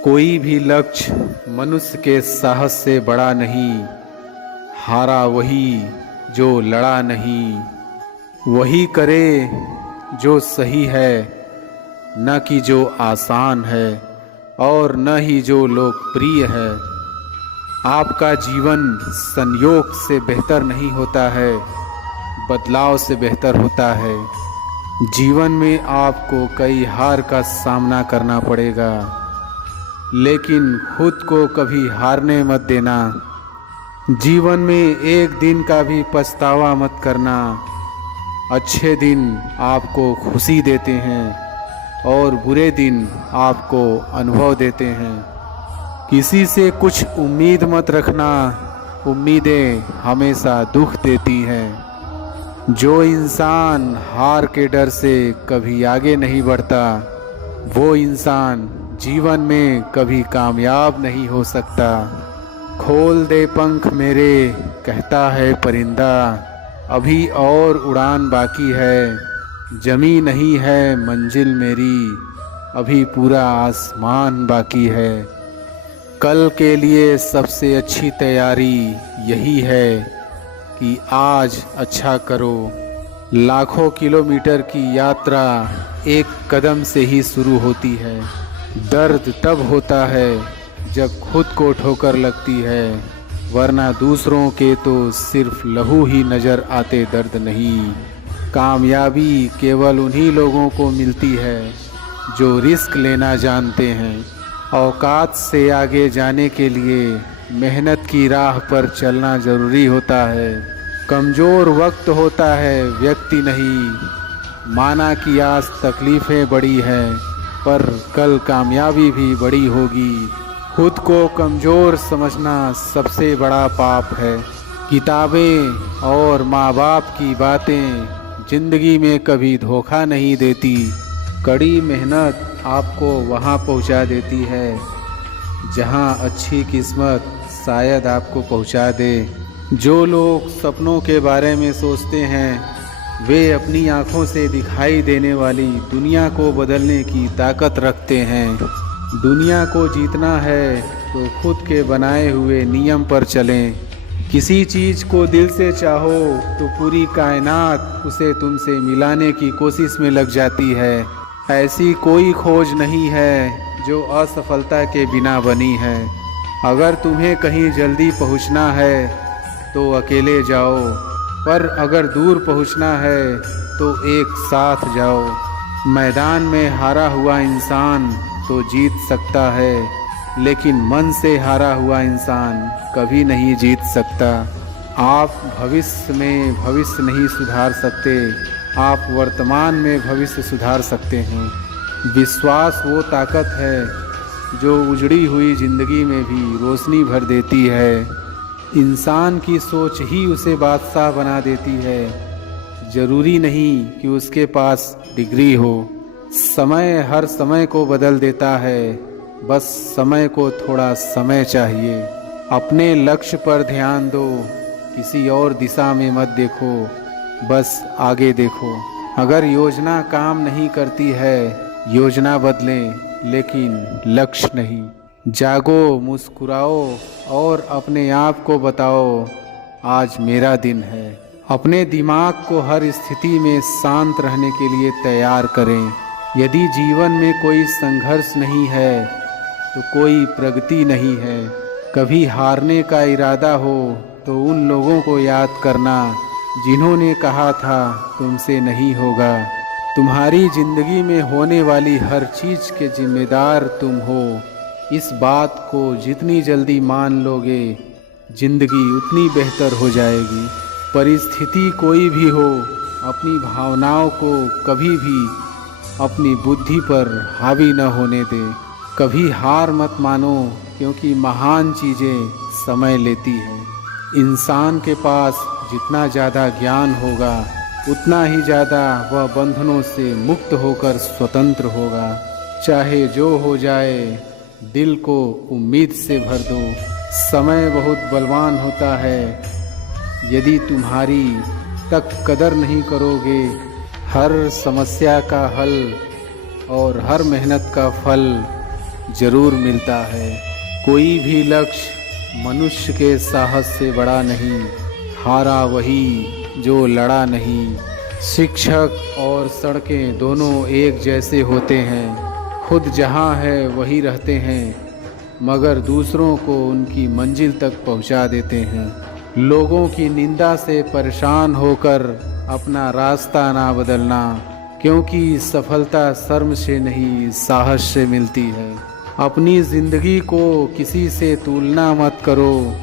कोई भी लक्ष्य मनुष्य के साहस से बड़ा नहीं। हारा वही जो लड़ा नहीं। वही करे जो सही है, न कि जो आसान है और न ही जो लोकप्रिय है। आपका जीवन संयोग से बेहतर नहीं होता है, बदलाव से बेहतर होता है। जीवन में आपको कई हार का सामना करना पड़ेगा, लेकिन खुद को कभी हारने मत देना। जीवन में एक दिन का भी पछतावा मत करना। अच्छे दिन आपको खुशी देते हैं और बुरे दिन आपको अनुभव देते हैं। किसी से कुछ उम्मीद मत रखना, उम्मीदें हमेशा दुख देती हैं। जो इंसान हार के डर से कभी आगे नहीं बढ़ता, वो इंसान जीवन में कभी कामयाब नहीं हो सकता। खोल दे पंख मेरे, कहता है परिंदा, अभी और उड़ान बाकी है। जमी नहीं है मंजिल मेरी, अभी पूरा आसमान बाकी है। कल के लिए सबसे अच्छी तैयारी यही है कि आज अच्छा करो। लाखों किलोमीटर की यात्रा एक कदम से ही शुरू होती है। दर्द तब होता है जब खुद को ठोकर लगती है, वरना दूसरों के तो सिर्फ लहू ही नज़र आते, दर्द नहीं। कामयाबी केवल उन्हीं लोगों को मिलती है जो रिस्क लेना जानते हैं। औकात से आगे जाने के लिए मेहनत की राह पर चलना ज़रूरी होता है। कमज़ोर वक्त होता है, व्यक्ति नहीं। माना कि आज तकलीफ़ें बड़ी हैं, पर कल कामयाबी भी बड़ी होगी। खुद को कमज़ोर समझना सबसे बड़ा पाप है। किताबें और माँ बाप की बातें ज़िंदगी में कभी धोखा नहीं देती। कड़ी मेहनत आपको वहाँ पहुँचा देती है जहाँ अच्छी किस्मत शायद आपको पहुँचा दे। जो लोग सपनों के बारे में सोचते हैं, वे अपनी आँखों से दिखाई देने वाली दुनिया को बदलने की ताकत रखते हैं। दुनिया को जीतना है तो खुद के बनाए हुए नियम पर चलें। किसी चीज़ को दिल से चाहो तो पूरी कायनात उसे तुमसे मिलाने की कोशिश में लग जाती है। ऐसी कोई खोज नहीं है जो असफलता के बिना बनी है। अगर तुम्हें कहीं जल्दी पहुंचना है तो अकेले जाओ, पर अगर दूर पहुंचना है तो एक साथ जाओ। मैदान में हारा हुआ इंसान तो जीत सकता है, लेकिन मन से हारा हुआ इंसान कभी नहीं जीत सकता। आप भविष्य में भविष्य नहीं सुधार सकते, आप वर्तमान में भविष्य सुधार सकते हैं। विश्वास वो ताकत है जो उजड़ी हुई ज़िंदगी में भी रोशनी भर देती है। इंसान की सोच ही उसे बादशाह बना देती है। ज़रूरी नहीं कि उसके पास डिग्री हो। समय हर समय को बदल देता है, बस समय को थोड़ा समय चाहिए। अपने लक्ष्य पर ध्यान दो, किसी और दिशा में मत देखो, बस आगे देखो। अगर योजना काम नहीं करती है, योजना बदलें, लेकिन लक्ष्य नहीं। जागो, मुस्कुराओ और अपने आप को बताओ, आज मेरा दिन है। अपने दिमाग को हर स्थिति में शांत रहने के लिए तैयार करें। यदि जीवन में कोई संघर्ष नहीं है तो कोई प्रगति नहीं है। कभी हारने का इरादा हो तो उन लोगों को याद करना जिन्होंने कहा था तुमसे नहीं होगा। तुम्हारी ज़िंदगी में होने वाली हर चीज़ के जिम्मेदार तुम हो। इस बात को जितनी जल्दी मान लोगे, ज़िंदगी उतनी बेहतर हो जाएगी। परिस्थिति कोई भी हो, अपनी भावनाओं को कभी भी अपनी बुद्धि पर हावी न होने दे। कभी हार मत मानो, क्योंकि महान चीज़ें समय लेती हैं। इंसान के पास जितना ज़्यादा ज्ञान होगा, उतना ही ज़्यादा वह बंधनों से मुक्त होकर स्वतंत्र होगा। चाहे जो हो जाए, दिल को उम्मीद से भर दो। समय बहुत बलवान होता है, यदि तुम्हारी तक कदर नहीं करोगे। हर समस्या का हल और हर मेहनत का फल जरूर मिलता है। कोई भी लक्ष्य मनुष्य के साहस से बड़ा नहीं, हारा वही जो लड़ा नहीं। शिक्षक और सड़कें दोनों एक जैसे होते हैं, खुद जहाँ है वही रहते हैं, मगर दूसरों को उनकी मंजिल तक पहुँचा देते हैं। लोगों की निंदा से परेशान होकर अपना रास्ता ना बदलना, क्योंकि सफलता शर्म से नहीं साहस से मिलती है। अपनी ज़िंदगी को किसी से तुलना मत करो।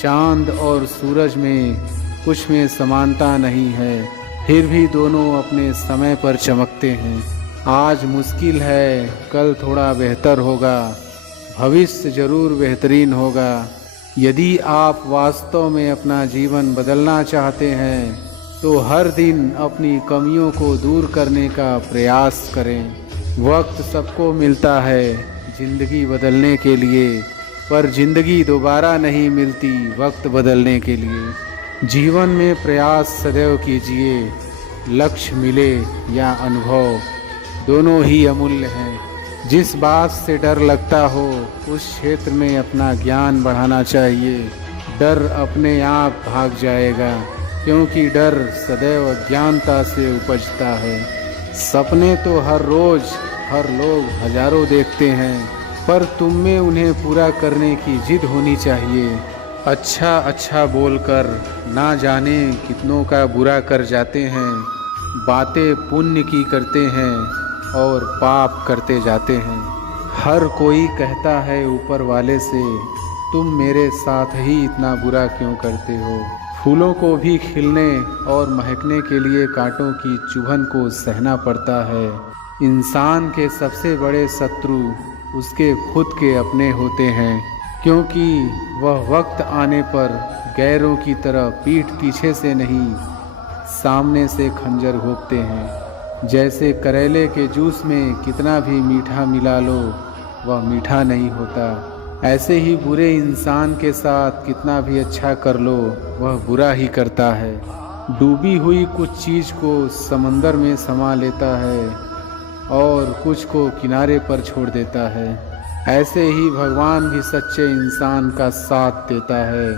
चांद और सूरज में कुछ में समानता नहीं है, फिर भी दोनों अपने समय पर चमकते हैं। आज मुश्किल है, कल थोड़ा बेहतर होगा, भविष्य जरूर बेहतरीन होगा। यदि आप वास्तव में अपना जीवन बदलना चाहते हैं तो हर दिन अपनी कमियों को दूर करने का प्रयास करें। वक्त सबको मिलता है ज़िंदगी बदलने के लिए, पर ज़िंदगी दोबारा नहीं मिलती वक्त बदलने के लिए। जीवन में प्रयास सदैव कीजिए, लक्ष्य मिले या अनुभव दोनों ही अमूल्य हैं। जिस बात से डर लगता हो उस क्षेत्र में अपना ज्ञान बढ़ाना चाहिए। डर अपने आप भाग जाएगा, क्योंकि डर सदैव अज्ञानता से उपजता है। सपने तो हर रोज़ हर लोग हजारों देखते हैं, पर तुम में उन्हें पूरा करने की जिद होनी चाहिए। अच्छा अच्छा बोलकर ना जाने कितनों का बुरा कर जाते हैं। बातें पुण्य की करते हैं और पाप करते जाते हैं। हर कोई कहता है ऊपर वाले से, तुम मेरे साथ ही इतना बुरा क्यों करते हो। फूलों को भी खिलने और महकने के लिए कांटों की चुभन को सहना पड़ता है। इंसान के सबसे बड़े शत्रु उसके खुद के अपने होते हैं, क्योंकि वह वक्त आने पर गैरों की तरह पीठ पीछे से नहीं सामने से खंजर घोंपते हैं। जैसे करेले के जूस में कितना भी मीठा मिला लो वह मीठा नहीं होता, ऐसे ही बुरे इंसान के साथ कितना भी अच्छा कर लो वह बुरा ही करता है। डूबी हुई कुछ चीज़ को समंदर में समा लेता है और कुछ को किनारे पर छोड़ देता है। ऐसे ही भगवान भी सच्चे इंसान का साथ देता है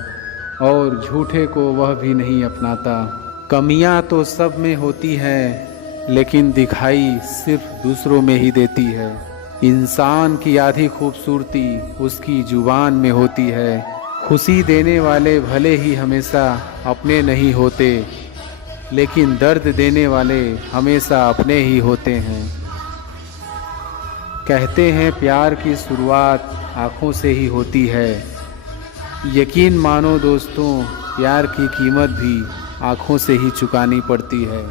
और झूठे को वह भी नहीं अपनाता। कमियां तो सब में होती हैं, लेकिन दिखाई सिर्फ दूसरों में ही देती है। इंसान की आधी खूबसूरती उसकी जुबान में होती है। खुशी देने वाले भले ही हमेशा अपने नहीं होते, लेकिन दर्द देने वाले हमेशा अपने ही होते हैं। कहते हैं प्यार की शुरुआत आँखों से ही होती है। यकीन मानो दोस्तों, प्यार की कीमत भी आँखों से ही चुकानी पड़ती है।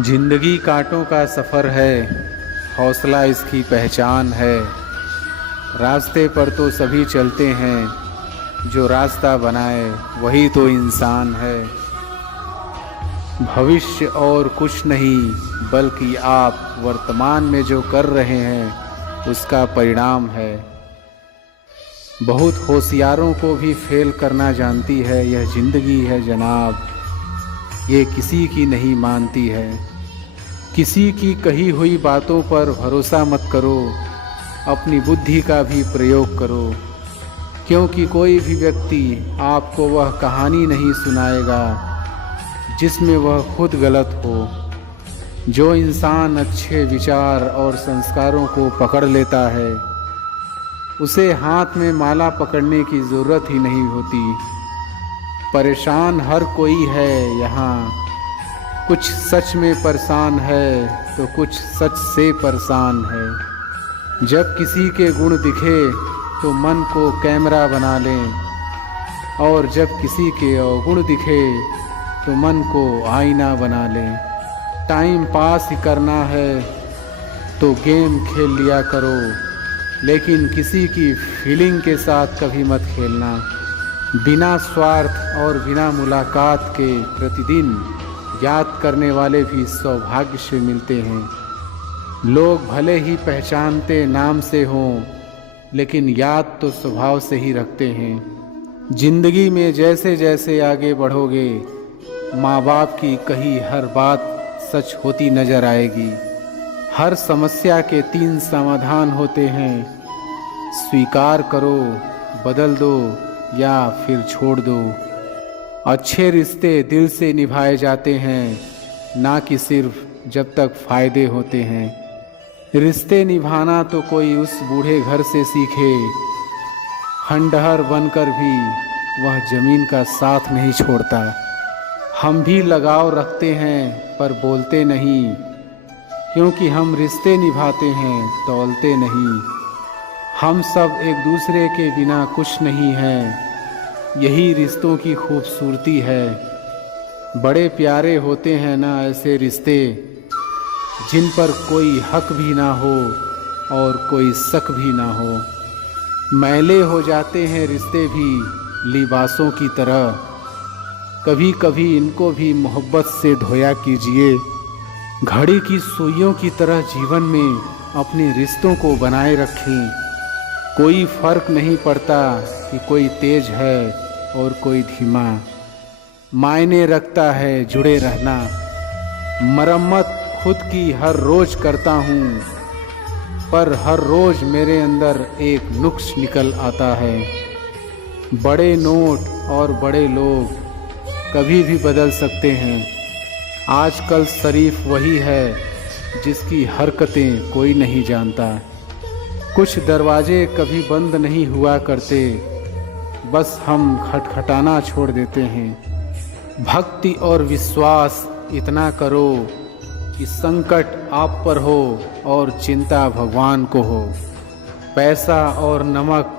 जिंदगी कांटों का सफ़र है, हौसला इसकी पहचान है। रास्ते पर तो सभी चलते हैं, जो रास्ता बनाए वही तो इंसान है। भविष्य और कुछ नहीं, बल्कि आप वर्तमान में जो कर रहे हैं उसका परिणाम है। बहुत होशियारों को भी फेल करना जानती है यह ज़िंदगी है जनाब, ये किसी की नहीं मानती है। किसी की कही हुई बातों पर भरोसा मत करो, अपनी बुद्धि का भी प्रयोग करो, क्योंकि कोई भी व्यक्ति आपको वह कहानी नहीं सुनाएगा जिसमें वह खुद गलत हो। जो इंसान अच्छे विचार और संस्कारों को पकड़ लेता है उसे हाथ में माला पकड़ने की ज़रूरत ही नहीं होती। परेशान हर कोई है यहाँ, कुछ सच में परेशान है तो कुछ सच से परेशान है। जब किसी के गुण दिखे तो मन को कैमरा बना लें, और जब किसी के अवगुण दिखे तो मन को आईना बना लें। टाइम पास ही करना है तो गेम खेल लिया करो, लेकिन किसी की फीलिंग के साथ कभी मत खेलना। बिना स्वार्थ और बिना मुलाकात के प्रतिदिन याद करने वाले भी सौभाग्य से मिलते हैं। लोग भले ही पहचानते नाम से हों, लेकिन याद तो स्वभाव से ही रखते हैं। जिंदगी में जैसे जैसे आगे बढ़ोगे, माँ बाप की कही हर बात सच होती नजर आएगी। हर समस्या के 3 समाधान होते हैं, स्वीकार करो, बदल दो या फिर छोड़ दो। अच्छे रिश्ते दिल से निभाए जाते हैं, ना कि सिर्फ जब तक फ़ायदे होते हैं। रिश्ते निभाना तो कोई उस बूढ़े घर से सीखे, खंडहर बनकर भी वह ज़मीन का साथ नहीं छोड़ता। हम भी लगाव रखते हैं पर बोलते नहीं, क्योंकि हम रिश्ते निभाते हैं, तौलते नहीं। हम सब एक दूसरे के बिना कुछ नहीं हैं, यही रिश्तों की खूबसूरती है। बड़े प्यारे होते हैं ना ऐसे रिश्ते, जिन पर कोई हक भी ना हो और कोई शक भी ना हो। मैले हो जाते हैं रिश्ते भी लिबासों की तरह, कभी कभी इनको भी मोहब्बत से धोया कीजिए। घड़ी की सुइयों की तरह जीवन में अपने रिश्तों को बनाए रखें। कोई फर्क नहीं पड़ता कि कोई तेज है और कोई धीमा, मायने रखता है जुड़े रहना। मरम्मत खुद की हर रोज करता हूँ, पर हर रोज मेरे अंदर एक नुक्स निकल आता है। बड़े नोट और बड़े लोग कभी भी बदल सकते हैं। आजकल शरीफ वही है जिसकी हरकतें कोई नहीं जानता। कुछ दरवाजे कभी बंद नहीं हुआ करते, बस हम खटखटाना छोड़ देते हैं। भक्ति और विश्वास इतना करो कि संकट आप पर हो और चिंता भगवान को हो। पैसा और नमक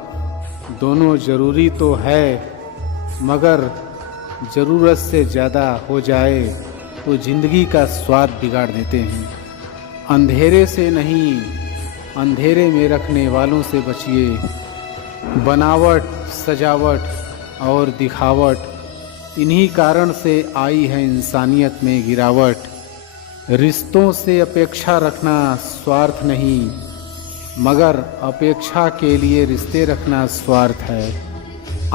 दोनों ज़रूरी तो है, मगर ज़रूरत से ज़्यादा हो जाए तो ज़िंदगी का स्वाद बिगाड़ देते हैं। अंधेरे से नहीं, अंधेरे में रखने वालों से बचिए। बनावट, सजावट और दिखावट, इन्हीं कारण से आई है इंसानियत में गिरावट। रिश्तों से अपेक्षा रखना स्वार्थ नहीं, मगर अपेक्षा के लिए रिश्ते रखना स्वार्थ है।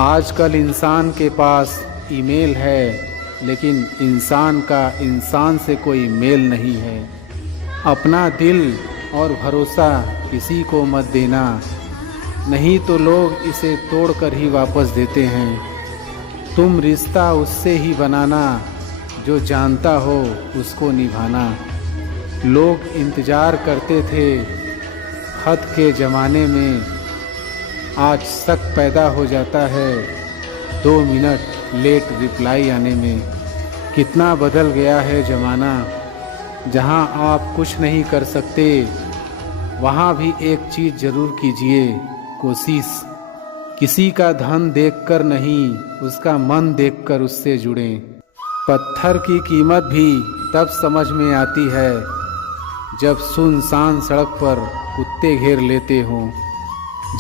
आजकल इंसान के पास ईमेल है, लेकिन इंसान का इंसान से कोई मेल नहीं है। अपना दिल और भरोसा किसी को मत देना, नहीं तो लोग इसे तोड़कर ही वापस देते हैं। तुम रिश्ता उससे ही बनाना जो जानता हो उसको निभाना। लोग इंतज़ार करते थे खत के ज़माने में, आज शक पैदा हो जाता है 2 मिनट लेट रिप्लाई आने में। कितना बदल गया है ज़माना। जहां आप कुछ नहीं कर सकते, वहां भी एक चीज़ ज़रूर कीजिए, कोशिश। किसी का धन देखकर नहीं, उसका मन देखकर उससे जुड़ें। पत्थर की कीमत भी तब समझ में आती है जब सुनसान सड़क पर कुत्ते घेर लेते हों।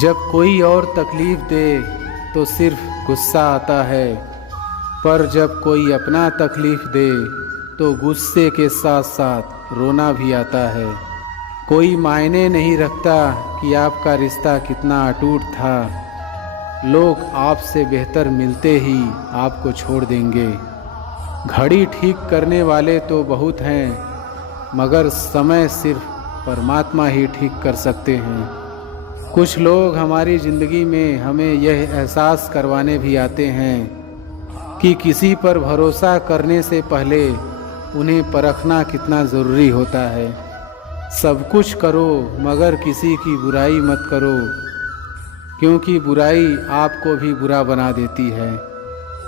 जब कोई और तकलीफ़ दे तो सिर्फ गुस्सा आता है, पर जब कोई अपना तकलीफ़ दे तो गुस्से के साथ साथ रोना भी आता है। कोई मायने नहीं रखता कि आपका रिश्ता कितना अटूट था, लोग आपसे बेहतर मिलते ही आपको छोड़ देंगे। घड़ी ठीक करने वाले तो बहुत हैं, मगर समय सिर्फ परमात्मा ही ठीक कर सकते हैं। कुछ लोग हमारी ज़िंदगी में हमें यह एहसास करवाने भी आते हैं कि किसी पर भरोसा करने से पहले उन्हें परखना कितना ज़रूरी होता है। सब कुछ करो मगर किसी की बुराई मत करो, क्योंकि बुराई आपको भी बुरा बना देती है।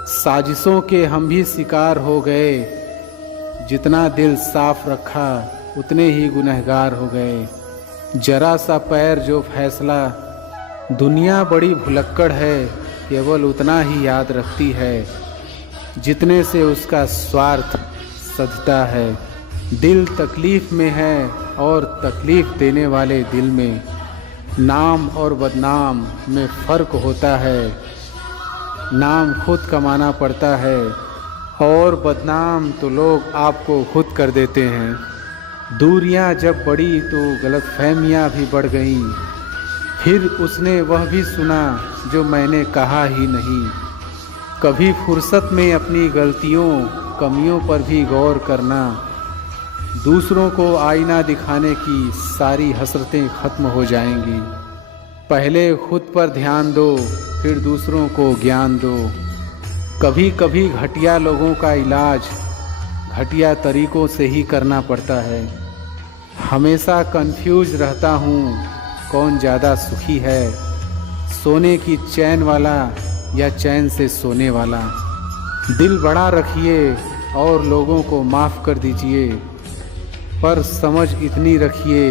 साजिशों के हम भी शिकार हो गए, जितना दिल साफ रखा उतने ही गुनहगार हो गए। जरा सा पैर जो फैसला, दुनिया बड़ी भुलक्कड़ है, केवल उतना ही याद रखती है जितने से उसका स्वार्थ सधता है। दिल तकलीफ़ में है और तकलीफ़ देने वाले दिल में। नाम और बदनाम में फ़र्क होता है। नाम खुद कमाना पड़ता है और बदनाम तो लोग आपको खुद कर देते हैं। दूरियां जब बढ़ी तो गलतफहमियां भी बढ़ गईं। फिर उसने वह भी सुना जो मैंने कहा ही नहीं। कभी फुर्सत में अपनी गलतियों कमियों पर भी गौर करना। दूसरों को आईना दिखाने की सारी हसरतें खत्म हो जाएंगी। पहले खुद पर ध्यान दो, फिर दूसरों को ज्ञान दो। कभी कभी घटिया लोगों का इलाज घटिया तरीकों से ही करना पड़ता है। हमेशा कंफ्यूज रहता हूँ कौन ज़्यादा सुखी है, सोने की चैन वाला या चैन से सोने वाला। दिल बड़ा रखिए और लोगों को माफ़ कर दीजिए, पर समझ इतनी रखिए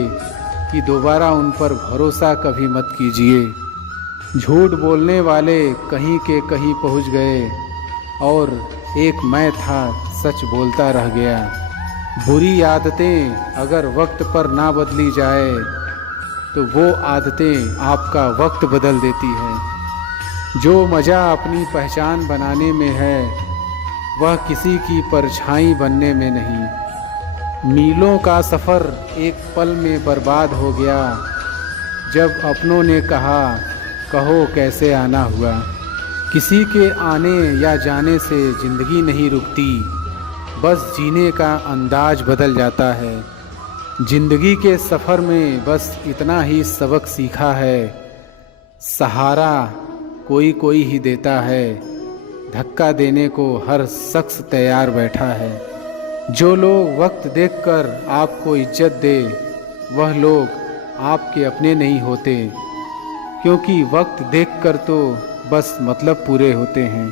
कि दोबारा उन पर भरोसा कभी मत कीजिए। झूठ बोलने वाले कहीं के कहीं पहुंच गए और एक मैं था सच बोलता रह गया। बुरी आदतें अगर वक्त पर ना बदली जाए तो वो आदतें आपका वक्त बदल देती हैं। जो मज़ा अपनी पहचान बनाने में है वह किसी की परछाई बनने में नहीं। मीलों का सफ़र एक पल में बर्बाद हो गया जब अपनों ने कहा कहो कैसे आना हुआ। किसी के आने या जाने से ज़िंदगी नहीं रुकती, बस जीने का अंदाज बदल जाता है। ज़िंदगी के सफ़र में बस इतना ही सबक सीखा है, सहारा कोई कोई ही देता है, धक्का देने को हर शख्स तैयार बैठा है। जो लोग वक्त देखकर आपको इज्जत दे वह लोग आपके अपने नहीं होते, क्योंकि वक्त देखकर तो बस मतलब पूरे होते हैं।